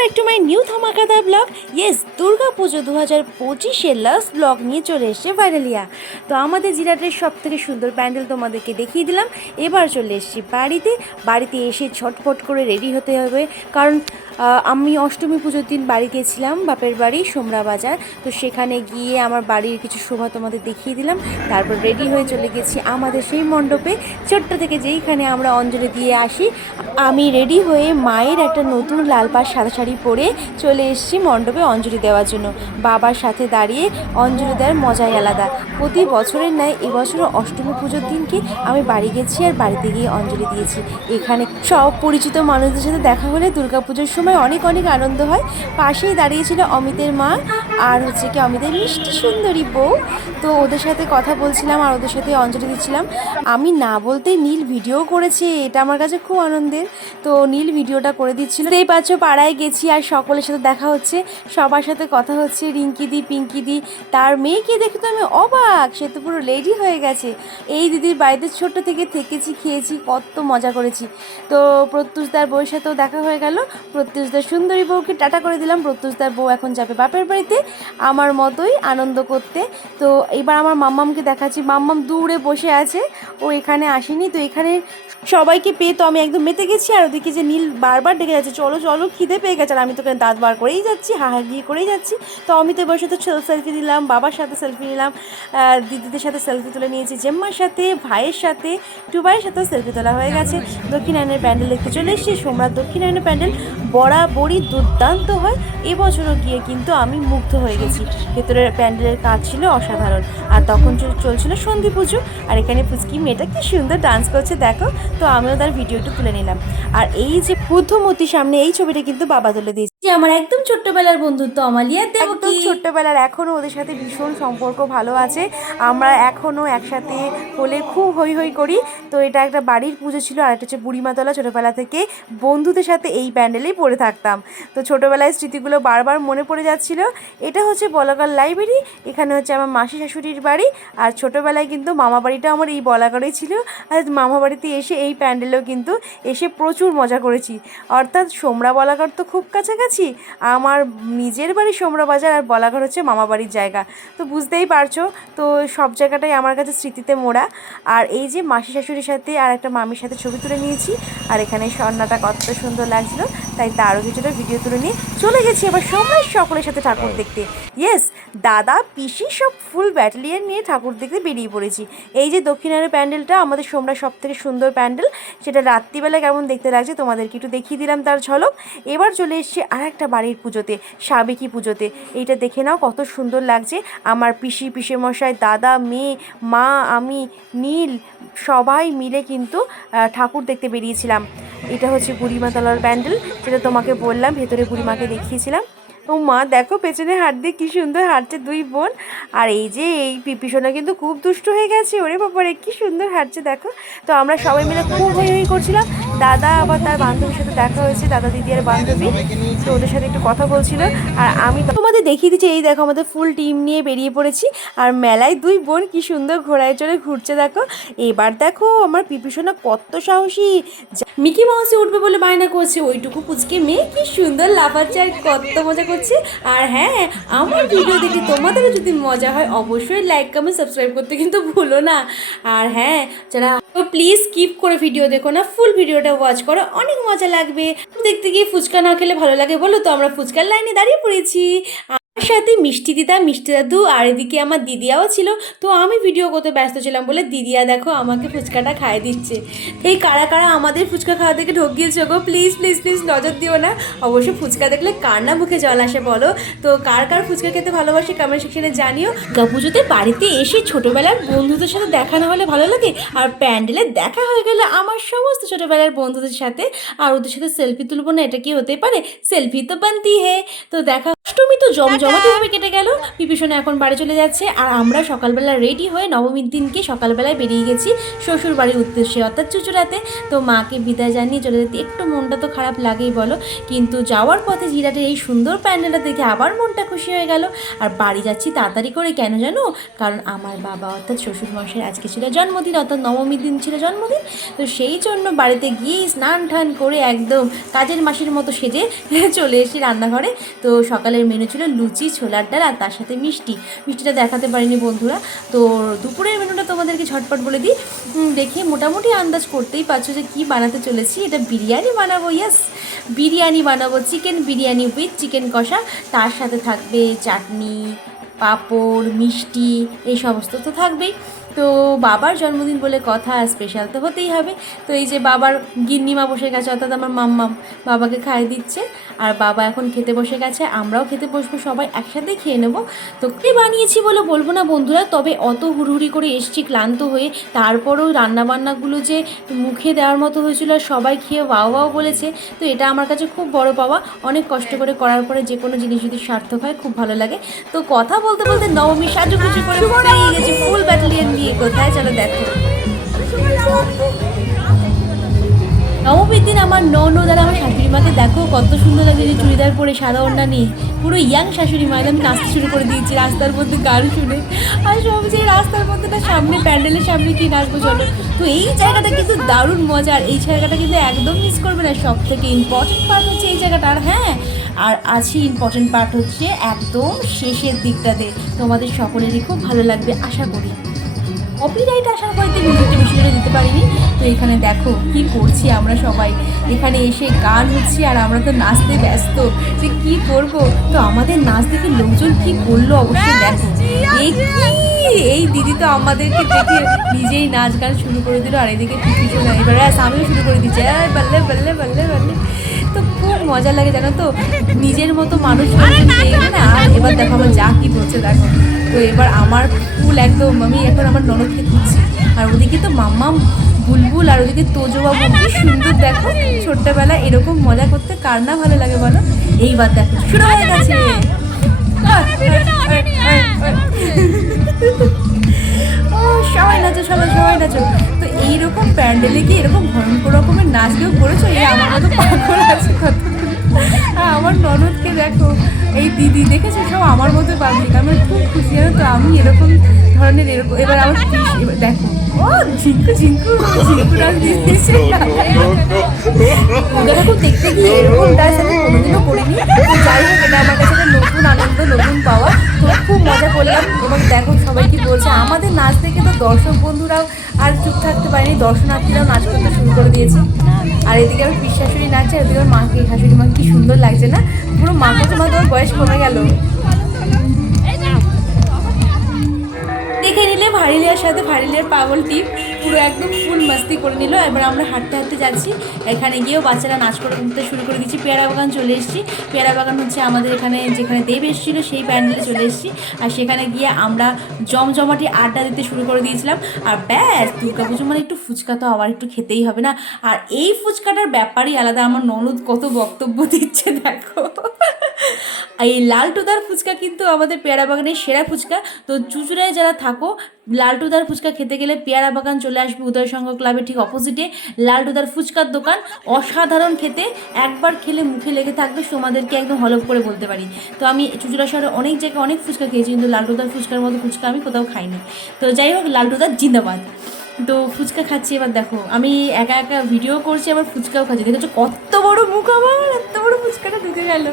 Back to my new ধামাকাদা blog yes Durga Pujo দু হাজার পঁচিশের লাস্ট ব্লগ নিয়ে চলে এসছে ভাইরালিয়া। তো আমাদের জিরাটের সব থেকে সুন্দর প্যান্ডেল তোমাদেরকে দেখিয়ে দিলাম। এবার চলে এসেছি বাড়িতে। বাড়িতে এসে ছটফট করে রেডি হতে হবে। কারণ আমি অষ্টমী পুজোর দিন বাড়ি গেছিলাম বাপের বাড়ি, সোমরা বাজার। তো সেখানে গিয়ে আমার বাড়ির কিছু শোভা তোমাদের দেখিয়ে দিলাম। তারপর রেডি হয়ে চলে গেছি আমাদের সেই মণ্ডপে। ছোট্ট থেকে যেইখানে আমরা অঞ্জলি দিয়ে আসি আমি রেডি হয়ে মায়ের একটা নতুন লাল পাড় সাদা শাড়ি পরে চলে এসেছি মণ্ডপে অঞ্জলি দেওয়ার জন্য। বাবার সাথে দাঁড়িয়ে অঞ্জলি দেওয়ার মজাই আলাদা। প্রতি বছরের ন্যায় এবছরও অষ্টমী পুজোর দিনকে আমি বাড়ি গেছি আর বাড়িতে গিয়ে অঞ্জলি দিয়েছি। এখানে সব পরিচিত মানুষদের সাথে দেখা হলে দুর্গাপুজোর সময় অনেক অনেক আনন্দ হয়। পাশেই দাঁড়িয়েছিল অমিতের মা আর হচ্ছে কি অমিতের মিষ্টি সুন্দরী বউ। তো ওদের সাথে কথা বলছিলাম আর ওদের সাথে অঞ্জলি দিচ্ছিলাম। আমি না বলতে নীল ভিডিও করেছে, এটা আমার কাছে খুব আনন্দের। তো নীল ভিডিওটা করে দিচ্ছিল। এই পাচ্ছ, পাড়ায় গেছি আর সকলের সাথে দেখা হচ্ছে। সবার সাথে কথা হচ্ছে রিঙ্কি দি, পিঙ্কি দি। তার মেয়েকে দেখে তো আমি অবাক, সে তো পুরো লেডি হয়ে গেছে। এই দিদির বাড়িতে ছোট থেকে থেকেছি, খেয়েছি, কত মজা করেছি। তো প্রত্যুষদার বউয়ের সাথেও দেখা হয়ে গেল। প্রত্যুষদার সুন্দরী বউকে টাটা করে দিলাম। প্রত্যুষদার বউ এখন যাবে বাপের বাড়িতে আমার মতোই আনন্দ করতে। তো এবার আমার মাম্মামকে দেখাচ্ছি। মাম্মাম দূরে বসে আছে, ও এখানে আসেনি। তো এখানে সবাইকে পেয়ে তো আমি একদম মেতে গেছি আর ওদিকে যে নীল বারবার ডেকে যাচ্ছে, চলো চলো, খিদে পেয়ে গেছে। আর আমি তোকে দাঁত বার করেই যাচ্ছি হাহাগি করেই যাচ্ছি। তো অমিত এবার তো সেলফি নিলাম, বাবার সাথে সেলফি নিলাম দিদিদের সাথে সেলফি তুলে নিয়েছি, জেম্মার সাথে, ভাইয়ের সাথে, টুবাইয়ের সাথেও সেলফি তোলা হয়ে গেছে। দক্ষিণায়নের প্যান্ডেল দেখতে চলে এসেছি, সোমরাত দক্ষিণায়নের প্যান্ডেল। বরাবরই দুর্দান্ত হয়। এবছরও গিয়ে কিন্তু আমি মুগ্ধ হয়ে গেছি। ভেতরের প্যান্ডেলের কাজ ছিল অসাধারণ। আর তখন চল- চলছিল সন্ধি পুজো। আর এখানে ফুচকি মেয়েটা কি সুন্দর ডান্স করছে, দেখো। তো আমিও তার ভিডিওটা তুলে নিলাম। আর এই যে বুদ্ধমূর্তির সামনে, এই ছবিটা কিন্তু বাবা তুলে দিয়েছে। আমার একদম ছোট্টবেলার বন্ধুত্ব আমালিয়া একদম ছোট্টবেলার এখনও ওদের সাথে ভীষণ সম্পর্ক ভালো আছে। আমরা এখনও একসাথে হলে খুব হই হই করি। তো এটা একটা বাড়ির পুজো ছিল, আর একটা হচ্ছে বুড়িমাতলা ছোটোবেলা থেকে বন্ধুদের সাথে এই প্যান্ডেলেই পড়ে থাকতাম। তো ছোটোবেলায় স্মৃতিগুলো বারবার মনে পড়ে যাচ্ছিল। এটা হচ্ছে বলাগড় লাইব্রেরি, এখানে হচ্ছে আমার মাসি শাশুড়ির বাড়ি, আর ছোটোবেলায় কিন্তু মামা বাড়িটা আমার এই বলাগড়েই ছিল। আর মামা বাড়িতে এসে এই প্যান্ডেলেও কিন্তু এসে প্রচুর মজা করেছি। অর্থাৎ সোমরা বলাগড় তো খুব কাছাকাছি আমার নিজের বাড়ি সোমরা বাজার আর বলাগড় হচ্ছে মামা বাড়ির জায়গা। তো বুঝতেই পারছ, তো সব জায়গাটাই আমার কাছে স্মৃতিতে মোড়া। আর এই যে মাসি শাশুড়ির সাথে আর একটা মামির সাথে ছবি তুলে নিয়েছি, আর এখানে স্বর্ণাটা কতটা সুন্দর লাগছিল, তাই তারও কিছুটা ভিডিও তুলে নিয়ে চলে গেছি এবার সবাই সকলের সাথে ঠাকুর দেখতে। ইয়েস দাদা, পিসি সব ফুল ব্যাটালিয়ন নিয়ে ঠাকুর দেখতে বেরিয়ে পড়েছি। এই যে দক্ষিণায়নের প্যান্ডেলটা, আমাদের সোমরা সব থেকে সুন্দর প্যান্ডেল, সেটা রাত্রিবেলা কেমন দেখতে লাগছে তোমাদেরকে একটু দেখিয়ে দিলাম তার ঝলক। এবার চলে এসেছি আর একটা বাড়ির পুজোতে, সাবেকি পুজোতে। এইটা দেখে নাও কত সুন্দর লাগছে। আমার পিসি পিসে মশাই দাদা, মেয়ে, মা, আমি, নীল, সবাই মিলে কিন্তু ঠাকুর দেখতে বেরিয়েছিলাম। এটা হচ্ছে বুড়িমাতলার প্যান্ডেল, যেটা তোমাকে বললাম, ভেতরে বুড়িমাকে দেখিয়েছিলাম। ও মা, দেখো পেছনে হাত দিয়ে কি সুন্দর হাঁটছে দুই বোন। আর এই যে এই পিপিসোনা কিন্তু খুব দুষ্ট হয়ে গেছে, ওরে বাবারে, কি সুন্দর হাঁটছে, দেখো। তো আমরা সবাই মিলে খুব হই হই করছিলাম। দাদা আবার তার বান্ধবীর সাথে দেখা হয়েছে, দাদা দিদি আর বান্ধবী। তো ওদের সাথে একটু কথা বলছিল। আর আমি তোমাদের দেখিয়ে দিচ্ছি, এই দেখো আমাদের ফুল টিম নিয়ে বেরিয়ে পড়েছি। আর মেলায় দুই বোন কি সুন্দর ঘোড়ায় চড়ে ঘুরছে, দেখো। এবার দেখো আমার পিপিসোনা কত সাহসী। মিকি মাউসে উঠবে বলে বায়না করছে, ওইটুকু পুচকে মেয়ে কি সুন্দর লাফাচ্ছে আর কত মজা করছে। আর হ্যাঁ আমার ভিডিও দেখে তোমাদেরও যদি মজা হয়, অবশ্যই লাইক কমেন্ট সাবস্ক্রাইব করতে কিন্তু ভুলো না। আর হ্যাঁ যারা প্লিজ স্কিপ করে ভিডিও দেখো না ফুল ভিডিওটা ওয়াচ করো, অনেক মজা লাগবে। দেখতে গিয়ে ফুচকা না খেলে ভালো লাগে বলো তো, আমরা ফুচকার লাইনে দাঁড়িয়ে পড়েছি। সাথে মিষ্টি দিদা, মিষ্টি দাদু আর এদিকে আমার দিদিয়াও ছিল। তো আমি ভিডিও করতে ব্যস্ত ছিলাম বলে দিদিয়া দেখো আমাকে ফুচকাটা খাইয়ে দিচ্ছে। এই কারা কারা আমাদের ফুচকা খাওয়া থেকে ঢোক গিয়েছো গো? প্লিজ প্লিজ প্লিজ নজর দিও না। অবশ্য ফুচকা দেখলে কার না মুখে জল আসে বলো? তো কার কার ফুচকা খেতে ভালোবাসে কমেন্ট সেকশনে জানিও। পুজোতে বাড়িতে এসে ছোটোবেলার বন্ধুদের সাথে দেখা না হলে ভালো লাগে? আর প্যান্ডেলে দেখা হয়ে গেলে আমার সমস্ত ছোটোবেলার বন্ধুদের সাথে। আর ওদের সাথে সেলফি তুলবো না, এটা কি হতে পারে? সেলফি তো বানতি হে। তো দেখা অষ্টমী তো জমজমাট মোটামুটিভাবে কেটে গেল। পিপিসোনা এখন বাড়ি চলে যাচ্ছে। আর আমরা সকালবেলা রেডি হয়ে নবমীর দিনকে সকালবেলায় বেরিয়ে গেছি শ্বশুর বাড়ির উদ্দেশ্যে, অর্থাৎ চুচুড়াতে। তো মাকে বিদায় জানিয়ে চলে যেতে, একটু মনটা তো খারাপ লাগেই বলো। কিন্তু যাওয়ার পথে জিরাটের এই সুন্দর প্যান্ডেলটা দেখে আবার মনটা খুশি হয়ে গেল। আর বাড়ি যাচ্ছি তাড়াতাড়ি করে, কেন জানো? কারণ আমার বাবা, অর্থাৎ শ্বশুর মশাই আজকে ছিল জন্মদিন, অর্থাৎ নবমীর দিন ছিল জন্মদিন। তো সেই জন্য বাড়িতে গিয়ে স্নান টান করে একদম কাজের মাসির মতো সেজে চলে এসেছি রান্নাঘরে। তো সকালের মেনু ছিল লুচি ছোলার ডাল আর তার সাথে মিষ্টি। মিষ্টিটা দেখাতে পারিনি বন্ধুরা। তো দুপুরের মেনুটা তোমাদেরকে ঝটপট বলে দিই। দেখে মোটামুটি আন্দাজ করতেই পারছ যে কী বানাতে চলেছি। এটা বিরিয়ানি বানাবো ইয়াস বিরিয়ানি বানাবো, চিকেন বিরিয়ানি উইথ চিকেন কষা। তার সাথে থাকবে চাটনি, পাঁপড়, মিষ্টি, এই সমস্ত তো থাকবেই। তো বাবার জন্মদিন বলে কথা স্পেশাল তো হতেই হবে। তো এই যে বাবার গিন্নিমা বসে গেছে অর্থাৎ আমার মাম্মাম বাবাকে খাইয়ে দিচ্ছে আর বাবা এখন খেতে বসে গেছে আমরাও খেতে বসবো সবাই একসাথেই খেয়ে নেব। তো কি বানিয়েছি বলে বলব না বন্ধুরা তবে অত হুড়হুড়ি করে এসছি ক্লান্ত হয়ে। তারপরেও রান্নাবান্নাগুলো যে মুখে দেওয়ার মতো হয়েছিল আর সবাই খেয়ে ওয়াও ওয়াও বলেছে তো এটা আমার কাছে খুব বড় পাওয়া। অনেক কষ্ট করে করার পরে যে কোনো জিনিস যদি সার্থক হয় খুব ভালো লাগে। তো কথা বলতে বলতে নবমী সাজুগুজু করে গেছে ফুল ব্যাটালিয়ন দিয়ে কোথায়? চলো দেখো। নবমীর দিন আমার ননদ আর আমার শাশুড়ি মাকে দেখো, কত সুন্দর লাগে যে চুড়িদার পরে সাদা ওড়না নিয়ে। পুরো ইয়াং শাশুড়ি মা আমি নাচতে শুরু করে দিয়েছি রাস্তার মধ্যে গান শুনে। আর সব যে রাস্তার মধ্যে না সামনে প্যান্ডেলের সামনে কি নাচবো চলো। তো এই জায়গাটা কিন্তু দারুণ মজা। আর এই জায়গাটা কিন্তু একদম মিস করবে না। সব থেকে ইম্পর্টেন্ট পার্ট হচ্ছে এই জায়গাটা। আর হ্যাঁ আর আছে ইম্পর্টেন্ট পার্ট হচ্ছে একদম শেষের দিকটাতে। তোমাদের সকলেরই খুব ভালো লাগবে, আশা করি। কপিরাইট আসার পরে মিউজিকটা বেশি করে দিতে পারিনি। তো এখানে দেখো কি করছি আমরা সবাই। এখানে এসে গান হচ্ছে আর আমরা তো নাচতে ব্যস্ত। যে কি করব? তো আমাদের নাচ দেখে লোকজন কি করল অবশ্যই দেখো। এই এই দিদি তো আমাদেরকে দেখে নিজেই নাচ গান শুরু করে দিল আর এদিকে কিছু না এবার আমিও শুরু করে দিচ্ছি। বললে বললে বললে বললে। তো খুব মজা লাগে জানো তো নিজের মতো মানুষ না আর এবার দেখো আমার যা কি করছে দেখো তো এবার আমার ফুল একদম আমি এখন আমার ননদকে খুঁজছি আর ওদিকে তো মাম্মাম বুলবুল আর ওদিকে তোজো বাবু কি সুন্দর দেখো ছোট্টবেলা এরকম মজা করতে কার না ভালো লাগে বলো এইবার দেখো শুরু হয়ে গেছে সবাই নাচো, সবাই সবাই নাচো। তো এইরকম প্যান্ডেলে কি এরকম ভয়ঙ্কর রকমের নাচ কেউ করেছ? এই আমার মতো পাগল আছে কত? আর আমার ননদকে দেখো, এই দিদি দেখেছ? সব আমার মতো পাবলিক আমার খুব খুশি জানো তো, আমি এরকম ধরনের এরকম এবার আমার পিস এবার দেখো। ও ঝিঙ্কু ঝিঙ্কু ঝিঙ্কু নাচ দিয়েছে। এরকম দেখতে গিয়ে এরকম ডান্স আমি কোনোদিনও করিনি। যাই হোক এটা আমার কাছে নতুন আনন্দ নতুন পাওয়া। তো খুব মজা করলাম এবং দেখো সবাই কি বলছে আমাদের নাচ দেখে তো দর্শক বন্ধুরাও আর চুপ থাকতে পারেনি। দর্শনার্থীরাও নাচ করতে শুরু করে দিয়েছে। আর এদিকে আমার পিস শাশুড়ি নাচছে আর এদিকে আমার মাকে শাশুড়ি মাকে কি সুন্দর লাগছে না? পুরো মাকে তোমার তোমার বয়স কমে গেল। ভারিলিয়ার সাথে ভারিলিয়ার পাগল টিপ পুরো একদম ফুল মাস্তি করে নিল। এবার আমরা হাঁটতে হাঁটতে যাচ্ছি। এখানে গিয়েও বাচ্চারা নাচ করে উঠতে শুরু করে দিচ্ছি পেয়ারা বাগান চলে এসেছি। পেয়ারা বাগান হচ্ছে আমাদের এখানে যেখানে দেব এসেছিল, সেই প্যান্ডেলে চলে এসেছি। আর সেখানে গিয়ে আমরা জমজমাটি আড্ডা দিতে শুরু করে দিয়েছিলাম। আর ব্যাস, দুর্গা পুজো মানে একটু ফুচকা তো আবার একটু খেতেই হবে না। আর এই ফুচকাটার ব্যাপারই আলাদা। আমার ননদ কত বক্তব্য দিচ্ছে, দেখো। এই লালটুদার ফুচকা কিন্তু আমাদের পেয়ারা বাগানের সেরা ফুচকা। তো চুচুড়ায় যারা থাকো, লালটুদার ফুচকা খেতে গেলে পেয়ারা বাগান চলে আসবে উদয় সংঘ ক্লাবের ঠিক অপোজিটে। লালটুদার ফুচকার দোকান অসাধারণ খেতে, একবার খেলে মুখে লেগে থাকবে, তোমাদেরকে একদম হলপ করে বলতে পারি। তো আমি চুচুড়া শহরে অনেক জায়গায় অনেক ফুচকা খেয়েছি, কিন্তু লালটুদার ফুচকার মতো ফুচকা আমি কোথাও খাইনি। তো যাই হোক, লালটুদার জিন্দাবাদ। তো ফুচকা খাচ্ছি এবার দেখো, আমি একা একা ভিডিও করছি, আবার ফুচকাও খাচ্ছি। দেখেছ কত বড় মুখ আমার, এত বড় ফুচকাটা ঢুকে গেল।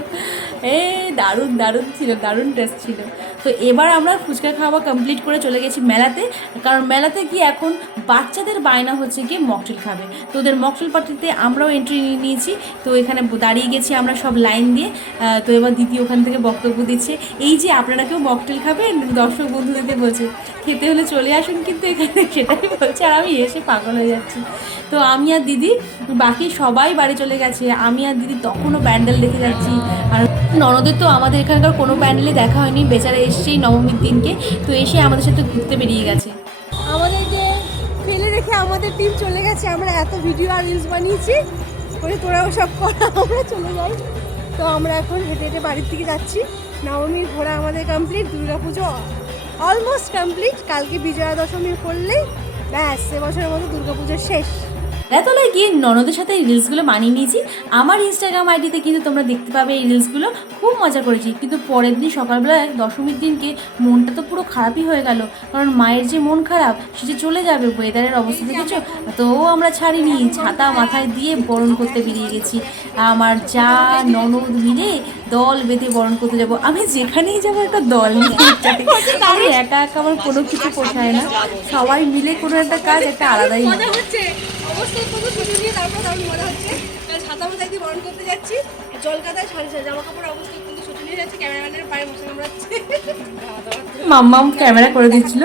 এই দারুণ দারুণ ছিল, দারুণ টেস্ট ছিল। তো এবার আমরা ফুচকা খাওয়া কমপ্লিট করে চলে গেছি মেলাতে। কারণ মেলাতে গিয়ে এখন বাচ্চাদের বায়না হচ্ছে গিয়ে মকটেল খাবে। তো ওদের মকটেল পার্টিতে আমরাও এন্ট্রি নিয়ে নিয়েছি। তো এখানে দাঁড়িয়ে গেছি আমরা সব লাইন দিয়ে। তো এবার দিদি ওখান থেকে বক্তব্য দিচ্ছে। এই যে আপনারা কেউ মকটেল খাবেন? দর্শক বন্ধুদেরকে বলছে, খেতে হলে চলে আসুন কিন্তু এখানে। সেটাই বলছে আর আমি এসে পাগল হয়ে যাচ্ছি। তো আমি আর দিদি, বাকি সবাই বাড়ি চলে গেছে। আমি আর দিদি তখনও প্যান্ডেল দেখে যাচ্ছি। আর ননদের তো আমাদের এখানকার কোনো প্যান্ডেলে দেখা হয়নি। বেচারা এসছেই নবমীর দিনকে, তো এসে আমাদের সাথে ঘুরতে বেরিয়ে গেছে। আমাদেরকে ফেলে রেখে আমাদের টিম চলে গেছে, আমরা এত ভিডিও আর রিলস বানিয়েছি ওই তোরাও সব করা, আমরা চলে যাই। তো আমরা এখন হেঁটে হেঁটে বাড়ির দিকে যাচ্ছি। নবমীর ঘোরা আমাদের complete Durga Durgapujo almost complete কালকে বিজয়া দশমী পড়লেই, ব্যাস, এবছরের মতো দুর্গাপুজো শেষ। বেলাতলায় গিয়ে ননদের সাথে এই রিলসগুলো মানিয়ে নিয়েছি। আমার ইনস্টাগ্রাম আইডিতে কিন্তু তোমরা দেখতে পাবে এই রিলসগুলো খুব মজা করেছি। কিন্তু পরের দিন সকালবেলায় দশমীর দিনকে মনটা তো পুরো খারাপই হয়ে গেল। কারণ মায়ের যে মন খারাপ, সে যে চলে যাবে ওয়েদারের অবস্থা দেখেছ? তো আমরা ছাড়িনি। ছাতা মাথায় দিয়ে বরণ করতে বেরিয়ে গেছি। আমার যা ননদ মিলে দল বেঁধে বরণ করতে যাব। আমি যেখানেই যাব একটা দল নিয়ে আমি একা একা আমার কোনো কিছু পোষায় না। সবাই মিলে কোনো একটা কাজ, একটা আলাদাই অবশ্যই কোনো ছুটি নিয়ে তারপর দারুণ মজা হচ্ছে। কারণ ছাতা মাথায় দিয়ে বরণ করতে যাচ্ছি। জল কাদায় সারি সারি জামা কাপড় অবশ্যই কিন্তু ছুটি নিয়ে যাচ্ছি, ক্যামেরাম্যানের পায়ে মশা কামড়াচ্ছে। মাম্মাম ক্যামেরা করে দিচ্ছিল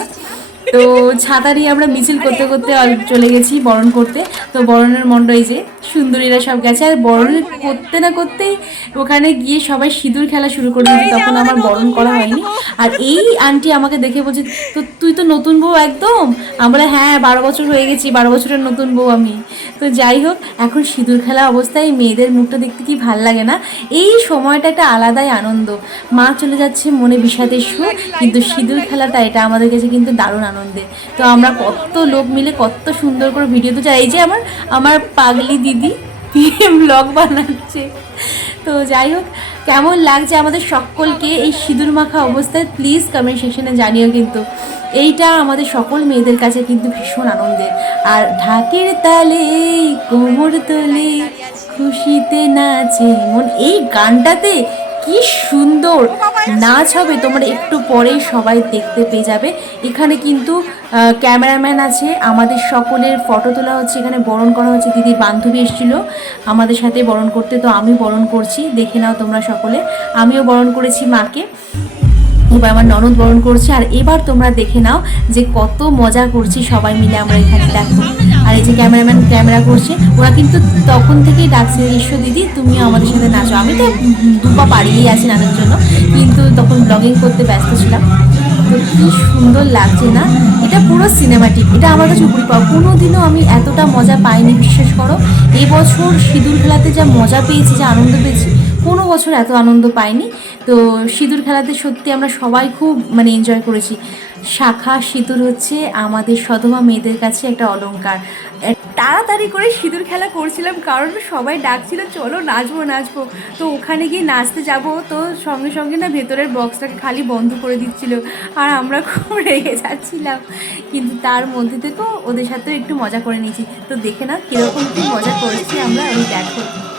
তো ছাতা নিয়ে আমরা মিছিল করতে করতে চলে গেছি বরণ করতে। তো বরণের মণ্ডই যে সুন্দরীরা সব গেছে। আর বরণ করতে না করতেই ওখানে গিয়ে সবাই সিঁদুর খেলা শুরু করে দিয়েছে। তখন আমার বরণ করা হয়নি। আর এই আন্টি আমাকে দেখে বলছে তো তুই তো নতুন বউ একদম? আমরা হ্যাঁ বারো বছর হয়ে গেছি বারো বছরের নতুন বউ আমি। তো যাই হোক এখন সিঁদুর খেলা অবস্থায় মেয়েদের মুখটা দেখতে কি ভালো লাগে না? এই সময়টা একটা আলাদাই আনন্দ। মা চলে যাচ্ছে মনে বিষাদের সুর কিন্তু সিঁদুর খেলাটা এটা আমাদের কাছে কিন্তু দারুণ আনন্দে। তো আমরা কত লোক মিলে কত সুন্দর করে ভিডিও তো যাই এই যে আমার আমার পাগলি দিদি ব্লগ বানাচ্ছে। তো যাই হোক, কেমন লাগছে আমাদের সকলকে এই সিঁদুর মাখা অবস্থায়? প্লিজ কমেন্ট সেকশনে জানিও কিন্তু। এইটা আমাদের সকল মেয়েদের কাছে কিন্তু ভীষণ আনন্দের। আর ঢাকের তালে, কোমর তোলে, খুশিতে নাচে মন। এই গানটাতে কি সুন্দর। নাচ হবে তোমরা একটু পরেই সবাই দেখতে পেয়ে যাবে। এখানে কিন্তু ক্যামেরাম্যান আছে, আমাদের সকলের ফটো তোলা হচ্ছে, এখানে বরণ করা হচ্ছে, দিদির বান্ধবী এসেছিল। আমাদের সাথে বরণ করতে, তো আমি বরণ করছি, দেখে নাও তোমরা সকলে। আমিও বরণ করেছি মাকে। এবার আমার ননদ বরণ করছে, আর এবার তোমরা দেখে নাও যে কত মজা করছি সবাই মিলে আমরা এখানে, দেখো। আর এই যে ক্যামেরাম্যান ক্যামেরা করছে, ওরা কিন্তু তখন থেকেই ডাকছে ঈশ্বর দিদি, তুমিও আমাদের সাথে নাচো। আমি তো দুপা পাড়িয়েই আছি নাচের জন্য, কিন্তু তখন ব্লগিং করতে ব্যস্ত ছিলাম। তো কি সুন্দর লাগছে না? এটা পুরো সিনেমাটিক এটা আমার কাছে উপরি পাওয়া কোনোদিনও আমি এতটা মজা পাইনি, বিশ্বাস করো। এবছর সিঁদুর খেলাতে যা মজা পেয়েছি, যা আনন্দ পেয়েছি কোনো বছর এত আনন্দ পাইনি। তো সিঁদুর খেলাতে সত্যি আমরা সবাই খুব মানে এনজয় করেছি। শাখা, সিঁদুর হচ্ছে আমাদের সধবা মেয়েদের কাছে একটা অলংকার। এ- তাড়াতাড়ি করে সিঁদুর খেলা করছিলাম কারণ সবাই ডাকছিল, চলো নাচবো নাচবো। তো ওখানে গিয়ে নাচতে যাব তো সঙ্গে সঙ্গে না ভেতরের বক্সটাকে খালি বন্ধ করে দিচ্ছিল। আর আমরা খুব রেগে যাচ্ছিলাম। কিন্তু তার মধ্যে থেকেও ওদের সাথেও একটু মজা করে নিয়েছি। তো দেখে না কীরকম কি মজা করেছি আমরা ওই দেখো।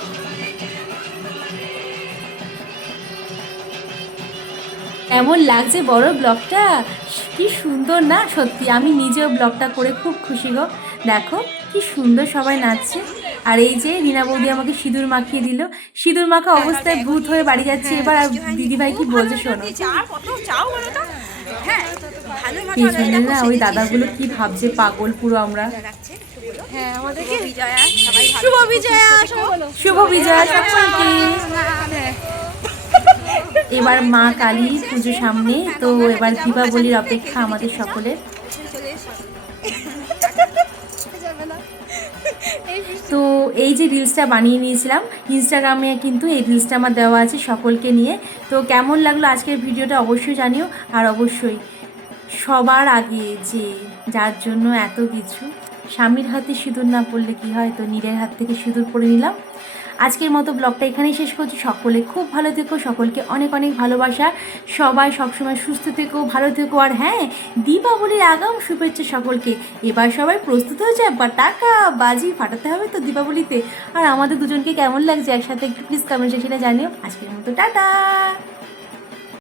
কেমন লাগছে? বড় ব্লগটা? কি সুন্দর না? সত্যি আমি নিজেও ব্লগটা করে খুব খুশি গো। দেখো কি সুন্দর সবাই নাচছে। আর এই যে রিনা বৌদি আমাকে সিঁদুর মাখিয়ে দিল। সিঁদুর মাখা অবস্থায় ভূত হয়ে বাড়ি যাচ্ছে। এবার দিদিভাই কি বলছে শোনো? পেছনে না ওই দাদাগুলো কি ভাবছে? পাগল পুরো আমরা। শুভ বিজয়া শুভ বিজয়া সকলকে এবার মা কালী পুজো সামনে, তো এবার দীপাবলির অপেক্ষা আমাদের সকলের। তো এই যে রিলসটা বানিয়ে নিয়েছিলাম ইনস্টাগ্রামে কিন্তু এই রিলসটা আমার দেওয়া আছে সকলকে নিয়ে। তো কেমন লাগল আজকের ভিডিওটা অবশ্যই জানিও, আর অবশ্যই সবার আগে যে যার জন্য এত কিছু, স্বামীর হাতে সিঁদুর না পড়লে কি হয়? তো নীরের হাত থেকে সিঁদুর পরে নিলাম। আজকের মতো ব্লগটা এখানেই শেষ করছি। সকলে খুব ভালো থেকো, সকলকে অনেক অনেক ভালোবাসা। সবাই সবসময় সুস্থ থেকো, ভালো থেকো। আর হ্যাঁ দীপাবলির আগাম শুভেচ্ছা সকলকে। এবার সবাই প্রস্তুত হয়ে যায় বা টাকা, বাজি ফাটাতে হবে তো দীপাবলিতে। আর আমাদের দুজনকে কেমন লাগছে একসাথে একটু প্লিজ কমেন্ট সেকশনে জানিও। আজকের মতো টাটা।